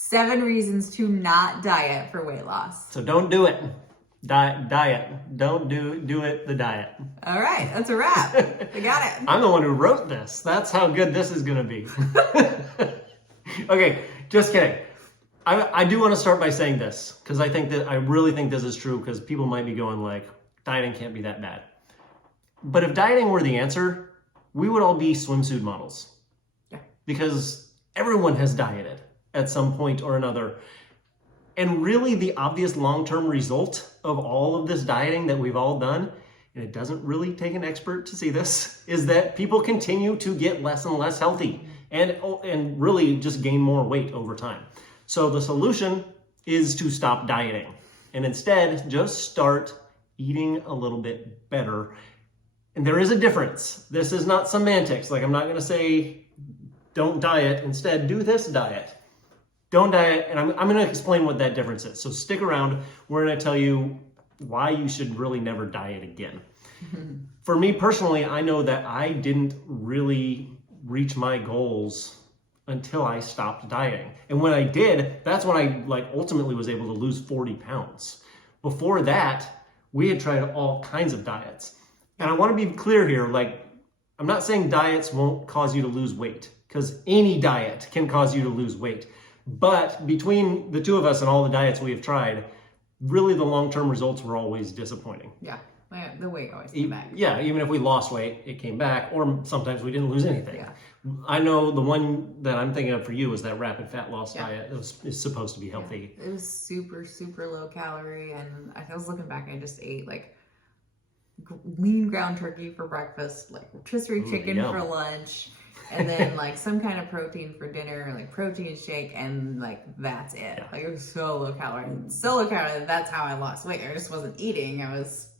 7 reasons to not diet for weight loss. So don't do it. Diet. Don't do it, the diet. All right, that's a wrap. I got it. I'm the one who wrote this. That's how good this is going to be. Okay, just kidding. I do want to start by saying this, because I really think this is true, because people might be going like, dieting can't be that bad. But if dieting were the answer, we would all be swimsuit models. Yeah. Because everyone has dieted at some point or another. And really the obvious long-term result of all of this dieting that we've all done, and it doesn't really take an expert to see this, is that people continue to get less and less healthy and really just gain more weight over time. So the solution is to stop dieting and instead just start eating a little bit better. And there is a difference. This is not semantics. Like, I'm not going to say don't diet, instead do this diet. Don't diet, and I'm going to explain what that difference is. So stick around. We're going to tell you why you should really never diet again. For me personally, I know that I didn't really reach my goals until I stopped dieting. And when I did, that's when I ultimately was able to lose 40 pounds. Before that, we had tried all kinds of diets. And I want to be clear here, I'm not saying diets won't cause you to lose weight, because any diet can cause you to lose weight. But between the two of us and all the diets we have tried, really the long-term results were always disappointing. Yeah, the weight always came back. Yeah, even if we lost weight, it came back, or sometimes we didn't lose anything. Yeah. I know the one that I'm thinking of for you is that rapid fat loss diet. Is supposed to be healthy. Yeah. It was super, super low calorie, and I was looking back, I just ate lean ground turkey for breakfast, rotisserie chicken for lunch, and then some kind of protein for dinner, protein shake, and that's it. Yeah. It was so low calorie. So low calorie, that's how I lost weight. I just wasn't eating.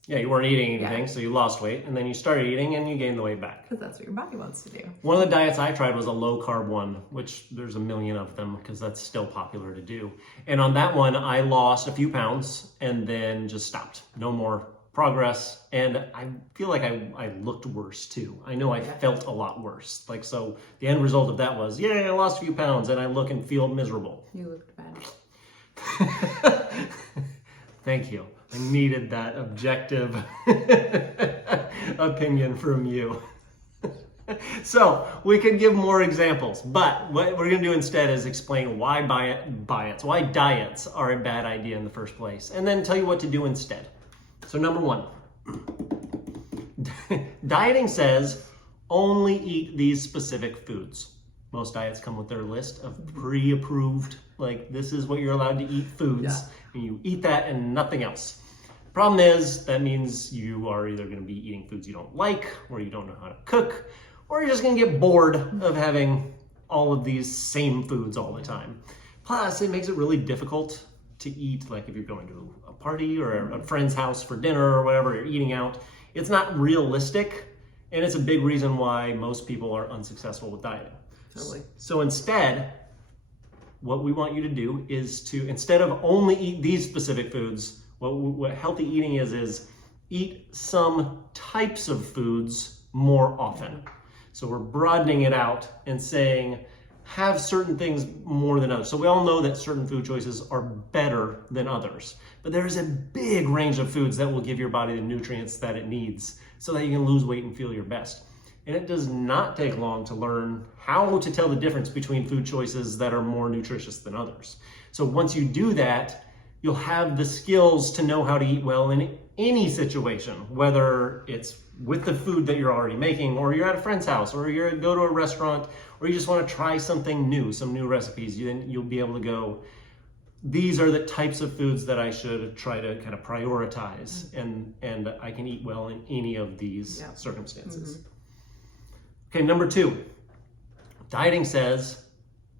Yeah, you weren't eating anything, so you lost weight, and then you started eating and you gained the weight back. Because that's what your body wants to do. One of the diets I tried was a low carb one, which there's a million of them because that's still popular to do. And on that one, I lost a few pounds and then just stopped. No more progress, and I feel like I looked worse too. I know I felt a lot worse. So the end result of that was, I lost a few pounds and I look and feel miserable. You looked bad. Thank you. I needed that objective opinion from you. So we could give more examples, but what we're going to do instead is explain why diets are a bad idea in the first place, and then tell you what to do instead. So number 1, dieting says only eat these specific foods. Most diets come with their list of pre-approved, this is what you're allowed to eat foods, and you eat that and nothing else. Problem is, that means you are either going to be eating foods you don't like, or you don't know how to cook, or you're just going to get bored of having all of these same foods all the time. Plus, it makes it really difficult to eat, if you're going to a party or a friend's house for dinner or whatever, you're eating out. It's not realistic, and it's a big reason why most people are unsuccessful with dieting. Totally. So instead, what we want you to do is to, instead of only eat these specific foods, what healthy eating is eat some types of foods more often. So we're broadening it out and saying, have certain things more than others. So we all know that certain food choices are better than others, but there is a big range of foods that will give your body the nutrients that it needs so that you can lose weight and feel your best. And it does not take long to learn how to tell the difference between food choices that are more nutritious than others. So once you do that, you'll have the skills to know how to eat well in any situation, whether it's with the food that you're already making, or you're at a friend's house, or you're go to a restaurant, or you just want to try something new, some new recipes. Then you'll be able to go, these are the types of foods that I should try to kind of prioritize, and I can eat well in any of these circumstances. Okay, number 2, dieting says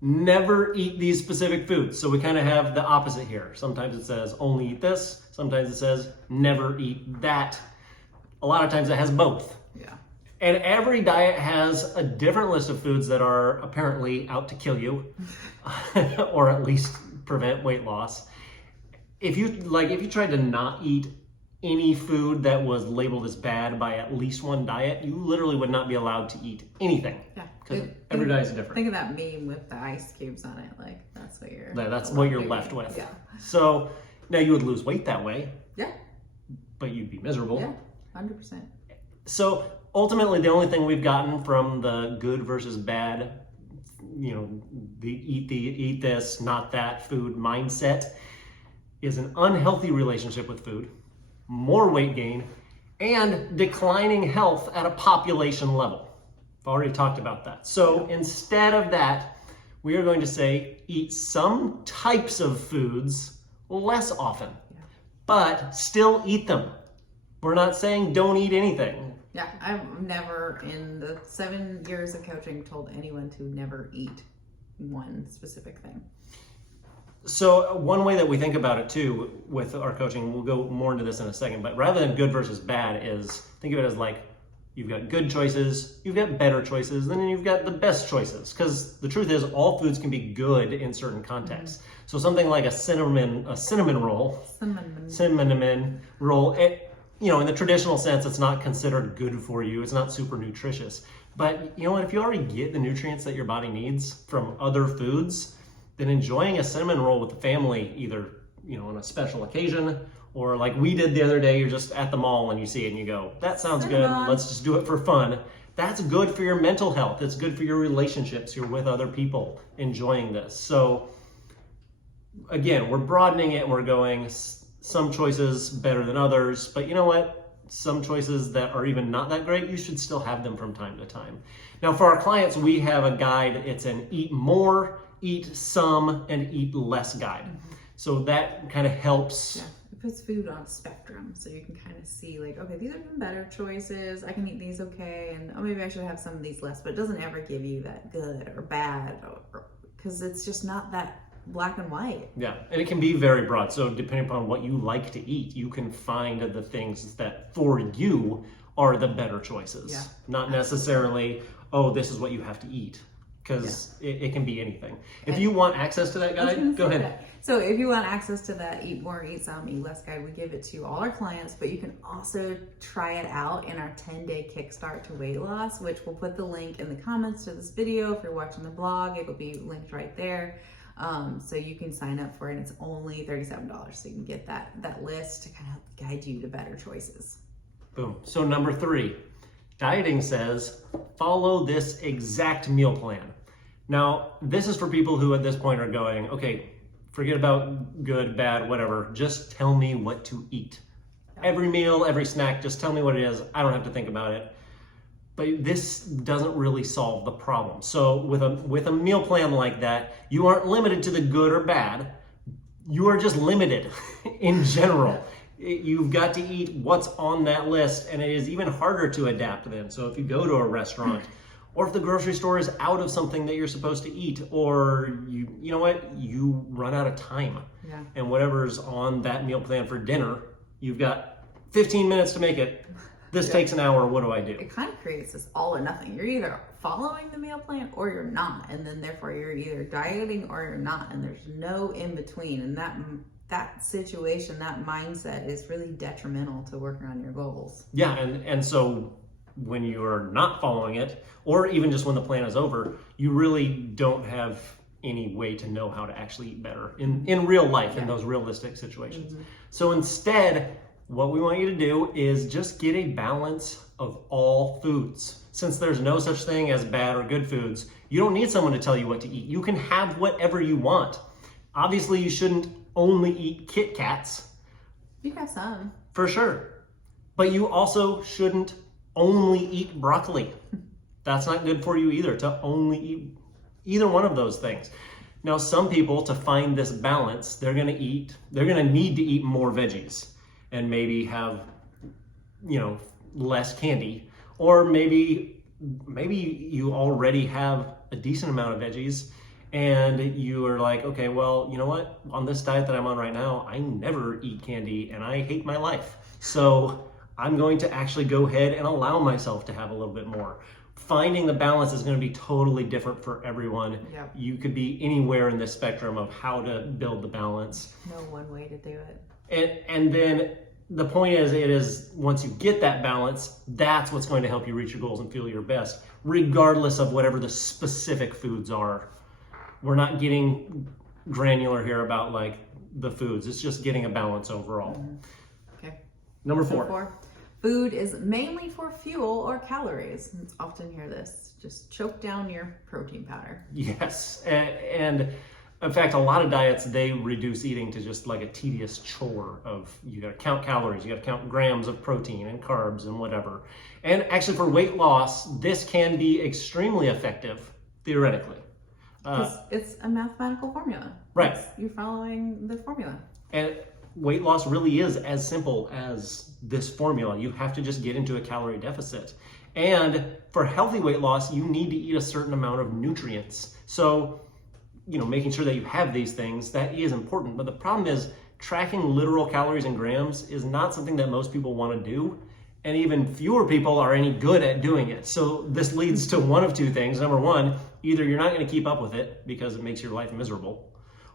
never eat these specific foods. So we kind of have the opposite here. Sometimes it says only eat this. Sometimes it says never eat that. A lot of times it has both. Yeah. And every diet has a different list of foods that are apparently out to kill you, or at least prevent weight loss. If you tried to not eat any food that was labeled as bad by at least one diet, you literally would not be allowed to eat anything. Yeah. Because every diet is different. Think of that meme with the ice cubes on it. That's what you're... That's what you're left with. Yeah. So now you would lose weight that way. Yeah. But you'd be miserable. Yeah, 100%. So ultimately, the only thing we've gotten from the good versus bad, the eat this, not that food mindset is an unhealthy relationship with food, more weight gain, and declining health at a population level. I've already talked about that. So instead of that, we are going to say eat some types of foods less often, but still eat them. We're not saying don't eat anything. Yeah, I've never, in the 7 years of coaching, told anyone to never eat one specific thing. So one way that we think about it too with our coaching, we'll go more into this in a second, but rather than good versus bad is, think of it as like, you've got good choices, you've got better choices, and then you've got the best choices. Because the truth is, all foods can be good in certain contexts. Mm-hmm. So something like a cinnamon roll, cinnamon roll, in the traditional sense, it's not considered good for you. It's not super nutritious. But you know what? If you already get the nutrients that your body needs from other foods, then enjoying a cinnamon roll with the family, either on a special occasion, or like we did the other day, you're just at the mall and you see it and you go, that sounds good, let's just do it for fun. That's good for your mental health. It's good for your relationships. You're with other people enjoying this. So again, we're broadening it and we're going some choices better than others, but you know what? Some choices that are even not that great, you should still have them from time to time. Now for our clients, we have a guide. It's an eat more, eat some, and eat less guide. Mm-hmm. So that kind of helps. Yeah. It puts food on a spectrum, so you can kind of see like, okay, these are some better choices. I can eat these okay, and maybe I should have some of these less, but it doesn't ever give you that good or bad, because it's just not that black and white. Yeah, and it can be very broad. So depending upon what you like to eat, you can find the things that for you are the better choices. Yeah, not necessarily, oh, this is what you have to eat. Because it can be anything. If you want access to that guide, go ahead. That. So if you want access to that eat more, eat some, eat less guide, we give it to all our clients, but you can also try it out in our 10-day kickstart to weight loss, which we'll put the link in the comments to this video. If you're watching the blog, it will be linked right there. So you can sign up for it, and it's only $37. So you can get that list to kind of help guide you to better choices. Boom. So number 3, dieting says, follow this exact meal plan. Now, this is for people who at this point are going, okay, forget about good, bad, whatever. Just tell me what to eat. Every meal, every snack, just tell me what it is. I don't have to think about it. But this doesn't really solve the problem. So with a meal plan like that, you aren't limited to the good or bad. You are just limited in general. You've got to eat what's on that list, and it is even harder to adapt then. So if you go to a restaurant, or if the grocery store is out of something that you're supposed to eat, or you know what, you run out of time. Yeah. And whatever's on that meal plan for dinner, you've got 15 minutes to make it. This takes an hour, what do I do? It kind of creates this all or nothing. You're either following the meal plan or you're not. And then therefore you're either dieting or you're not. And there's no in between. And that situation, that mindset is really detrimental to working on your goals. Yeah, and so when you're not following it, or even just when the plan is over, you really don't have any way to know how to actually eat better in real life, in those realistic situations. Mm-hmm. So instead, what we want you to do is just get a balance of all foods. Since there's no such thing as bad or good foods, you don't need someone to tell you what to eat. You can have whatever you want. Obviously, you shouldn't only eat Kit Kats. You can have some. For sure. But you also shouldn't only eat broccoli. That's not good for you either, to only eat either one of those things. Now, some people, to find this balance, they're gonna need to eat more veggies and maybe have, less candy. Or maybe you already have a decent amount of veggies and you are like, okay, well, you know what? On this diet that I'm on right now, I never eat candy and I hate my life. So I'm going to actually go ahead and allow myself to have a little bit more. Finding the balance is going to be totally different for everyone. Yep. You could be anywhere in this spectrum of how to build the balance. No one way to do it. And then the point is once you get that balance, that's what's going to help you reach your goals and feel your best, regardless of whatever the specific foods are. We're not getting granular here about like the foods. It's just getting a balance overall. Okay. Number So 4. Food is mainly for fuel or calories. You often hear this. Just choke down your protein powder. Yes. And in fact, a lot of diets, they reduce eating to just like a tedious chore of you got to count calories, you got to count grams of protein and carbs and whatever. And actually for weight loss, this can be extremely effective, theoretically. Because it's a mathematical formula. Right. You're following the formula. And weight loss really is as simple as this formula. You have to just get into a calorie deficit. And for healthy weight loss, you need to eat a certain amount of nutrients. So, making sure that you have these things, that is important. But the problem is tracking literal calories and grams is not something that most people want to do. And even fewer people are any good at doing it. So this leads to one of two things. Number one, either you're not going to keep up with it because it makes your life miserable.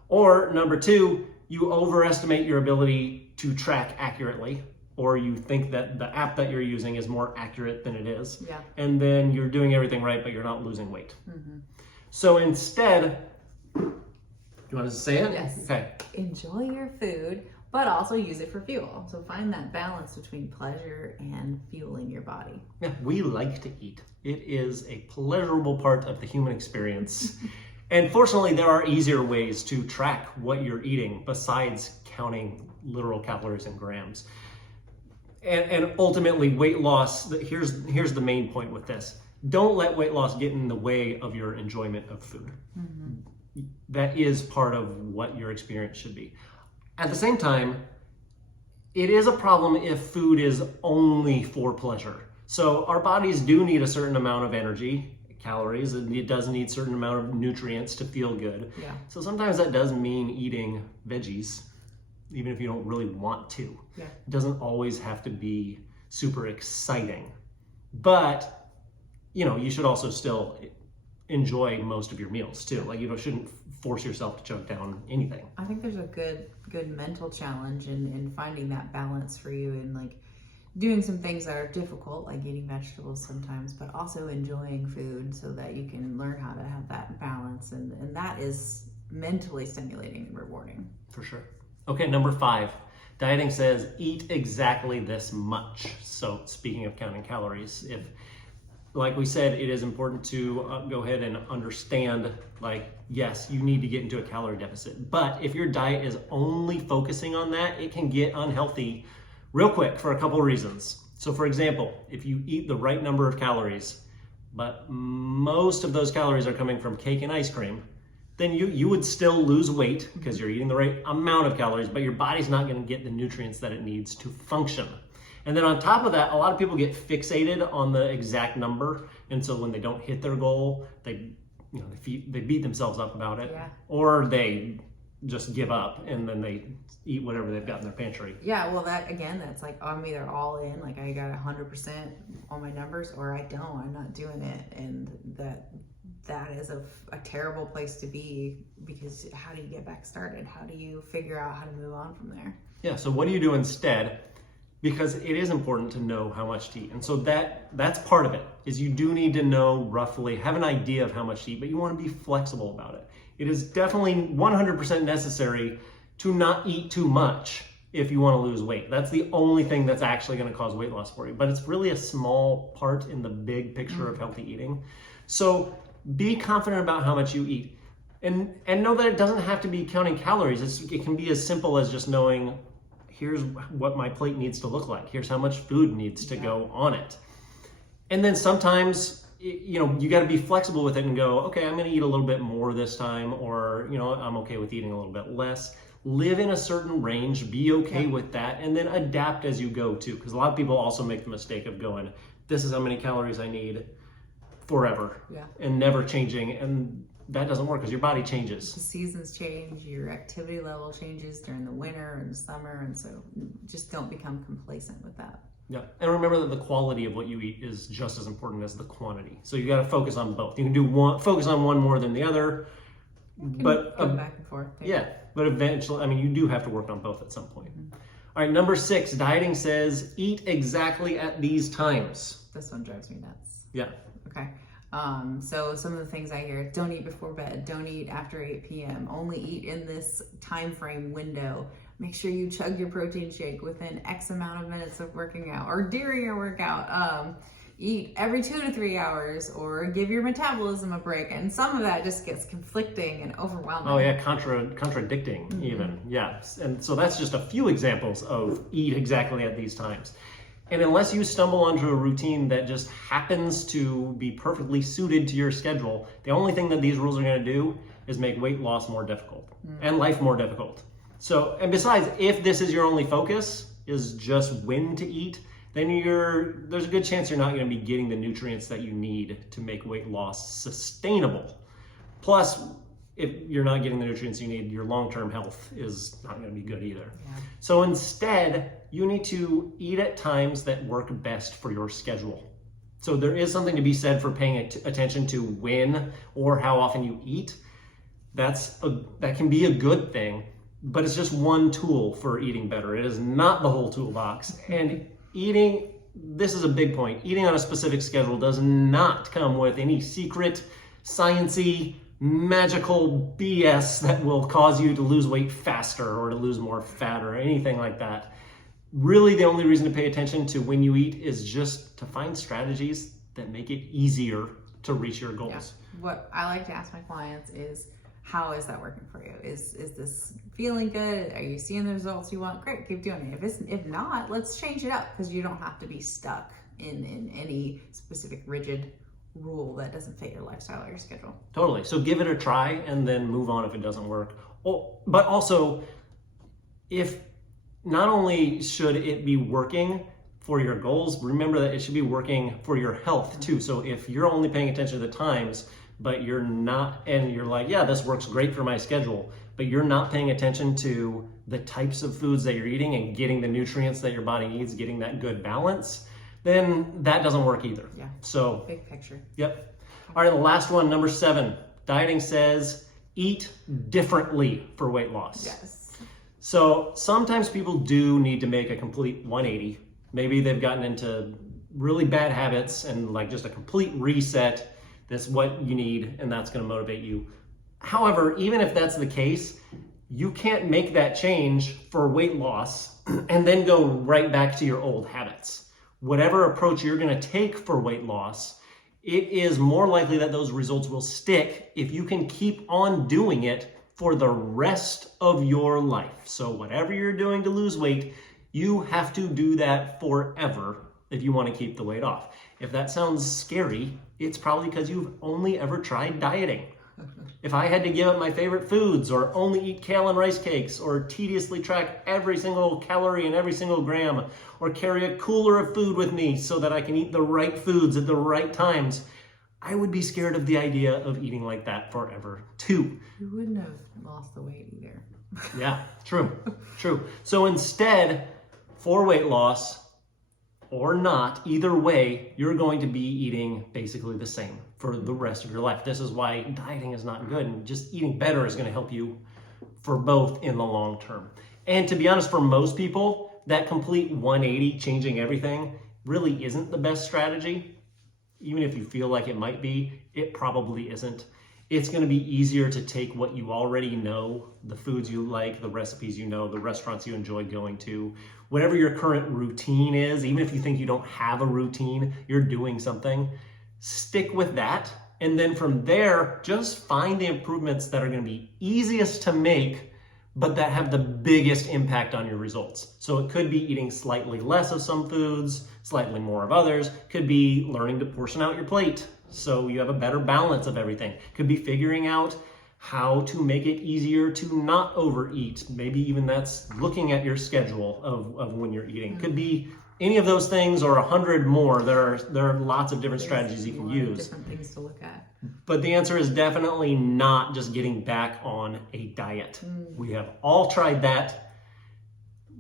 Or number two, you overestimate your ability to track accurately, or you think that the app that you're using is more accurate than it is. Yeah. And then you're doing everything right, but you're not losing weight. Mm-hmm. So instead, you want to say it? Yes. Okay. Enjoy your food, but also use it for fuel. So find that balance between pleasure and fueling your body. Yeah, we like to eat. It is a pleasurable part of the human experience. And fortunately, there are easier ways to track what you're eating besides counting literal calories and grams. And ultimately, weight loss, here's the main point with this. Don't let weight loss get in the way of your enjoyment of food. Mm-hmm. That is part of what your experience should be. At the same time, it is a problem if food is only for pleasure. So our bodies do need a certain amount of energy, calories, and it does need a certain amount of nutrients to feel good. Yeah. So sometimes that does mean eating veggies, even if you don't really want to. Yeah. It doesn't always have to be super exciting. But, you should also still enjoy most of your meals too. Like, shouldn't force yourself to choke down anything. I think there's a good mental challenge in finding that balance for you and like doing some things that are difficult, like eating vegetables sometimes, but also enjoying food so that you can learn how to have that balance. And that is mentally stimulating and rewarding. For sure. Okay, number 5. Dieting says eat exactly this much. So speaking of counting calories, like we said, it is important to go ahead and understand, yes, you need to get into a calorie deficit. But if your diet is only focusing on that, it can get unhealthy real quick for a couple of reasons. So for example, if you eat the right number of calories, but most of those calories are coming from cake and ice cream, then you would still lose weight because you're eating the right amount of calories, but your body's not going to get the nutrients that it needs to function. And then on top of that, a lot of people get fixated on the exact number. And so when they don't hit their goal, they beat themselves up about it. Yeah. Or they just give up and then they eat whatever they've got in their pantry. Yeah, well, that's like I'm either all in, like I got 100% on my numbers, or I don't, I'm not doing it. And that is a terrible place to be, because how do you get back started? How do you figure out how to move on from there? Yeah, so what do you do instead? Because it is important to know how much to eat. And so that's part of it, is you do need to know roughly, have an idea of how much to eat, but you want to be flexible about it. It is definitely 100% necessary to not eat too much if you want to lose weight. That's the only thing that's actually going to cause weight loss for you. But it's really a small part in the big picture of healthy eating. So be confident about how much you eat. And know that it doesn't have to be counting calories. It can be as simple as just knowing, here's what my plate needs to look like. Here's how much food needs to go on it. And then sometimes, you got to be flexible with it and go, okay, I'm going to eat a little bit more this time, or, I'm okay with eating a little bit less. Live in a certain range, be okay with that, and then adapt as you go too. Because a lot of people also make the mistake of going, this is how many calories I need forever, and never changing. And that doesn't work because your body changes. The seasons change, your activity level changes during the winter and the summer, and so just don't become complacent with that. Yeah, and remember that the quality of what you eat is just as important as the quantity. So you got to focus on both. You can focus on one more than the other, but go back and forth. Yeah, but eventually, you do have to work on both at some point. All right, number 6, dieting says eat exactly at these times. This one drives me nuts. Yeah. Okay. So some of the things I hear: don't eat before bed, don't eat after 8 p.m., only eat in this time frame window. Make sure you chug your protein shake within X amount of minutes of working out or during your workout. Eat every 2 to 3 hours, or give your metabolism a break. And some of that just gets conflicting and overwhelming. Oh yeah, contradicting even. Yeah. And so that's just a few examples of eat exactly at these times. And unless you stumble onto a routine that just happens to be perfectly suited to your schedule, the only thing that these rules are going to do is make weight loss more difficult and life more difficult. So, and besides, if this is your only focus, is just when to eat, then there's a good chance you're not going to be getting the nutrients that you need to make weight loss sustainable. Plus, if you're not getting the nutrients you need, your long-term health is not going to be good either. Yeah. So instead, you need to eat at times that work best for your schedule. So there is something to be said for paying attention to when or how often you eat. That can be a good thing, but it's just one tool for eating better. It is not the whole toolbox. And this is a big point, eating on a specific schedule does not come with any secret, sciencey, magical BS that will cause you to lose weight faster or to lose more fat or anything like that. Really, the only reason to pay attention to when you eat is just to find strategies that make it easier to reach your goals. Yeah. What I like to ask my clients is, how is that working for you? Is this feeling good? Are you seeing the results you want? Great, keep doing it. If not, let's change it up, because you don't have to be stuck in any specific rigid rule that doesn't fit your lifestyle or your schedule. Totally. So give it a try and then move on if it doesn't work. But also, if not only should it be working for your goals, remember that it should be working for your health too. So if you're only paying attention to the times, but you're not, and you're like, yeah, this works great for my schedule, but you're not paying attention to the types of foods that you're eating and getting the nutrients that your body needs, getting that good balance, then that doesn't work either. Yeah. So big picture. Yep. All right, the last one, number 7. Dieting says eat differently for weight loss. Yes. So sometimes people do need to make a complete 180. Maybe they've gotten into really bad habits and like just a complete reset. That's what you need, and that's going to motivate you. However, even if that's the case, you can't make that change for weight loss and then go right back to your old habits. Whatever approach you're going to take for weight loss, it is more likely that those results will stick if you can keep on doing it for the rest of your life. So whatever you're doing to lose weight, you have to do that forever if you want to keep the weight off. If that sounds scary, it's probably because you've only ever tried dieting. If I had to give up my favorite foods, or only eat kale and rice cakes, or tediously track every single calorie and every single gram, or carry a cooler of food with me so that I can eat the right foods at the right times, I would be scared of the idea of eating like that forever too. You wouldn't have lost the weight either. Yeah, true. So instead, for weight loss, or not, either way, you're going to be eating basically the same for the rest of your life. This is why dieting is not good, and just eating better is going to help you for both in the long term. And to be honest, for most people, that complete 180, changing everything, really isn't the best strategy. Even if you feel like it might be, it probably isn't. It's going to be easier to take what you already know, the foods you like, the recipes you know, the restaurants you enjoy going to, whatever your current routine is. Even if you think you don't have a routine, you're doing something, stick with that. And then from there, just find the improvements that are going to be easiest to make, but that have the biggest impact on your results. So it could be eating slightly less of some foods, slightly more of others. Could be learning to portion out your plate so you have a better balance of everything. Could be figuring out how to make it easier to not overeat. Maybe even that's looking at your schedule of when you're eating. Could be any of those things or 100 more. There are lots of different strategies you can use. Different things to look at. But the answer is definitely not just getting back on a diet. We have all tried that.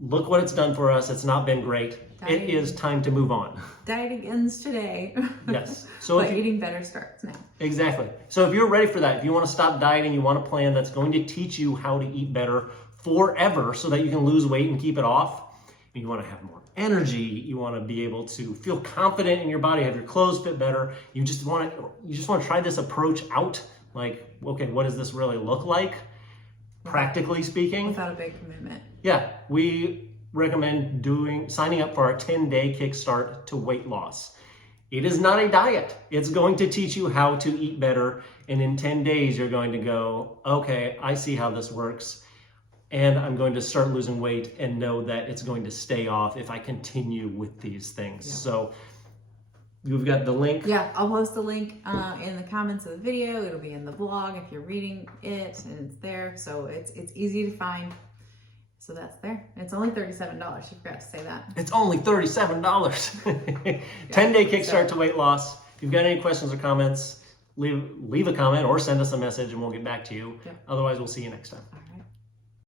Look what it's done for us. It's not been great. It is time to move on. Dieting ends today. Yes. So but eating better starts now. Exactly. So if you're ready for that, if you want to stop dieting, you want a plan that's going to teach you how to eat better forever so that you can lose weight and keep it off, You want to have more energy. You want to be able to feel confident in your body, have your clothes fit better. You just want to try this approach out. Like, okay, what does this really look like? Practically speaking. Without a big commitment. Yeah, we recommend signing up for our 10-day kickstart to weight loss. It is not a diet. It's going to teach you how to eat better. And in 10 days, you're going to go, okay, I see how this works. And I'm going to start losing weight and know that it's going to stay off if I continue with these things. Yeah. So you've got the link. Yeah, I'll post the link in the comments of the video. It'll be in the blog if you're reading it, and it's there. So it's easy to find. So that's there. It's only $37. You forgot to say that. It's only $37. 10-day kickstart to weight loss. If you've got any questions or comments, leave a comment or send us a message and we'll get back to you. Yeah. Otherwise, we'll see you next time. All right.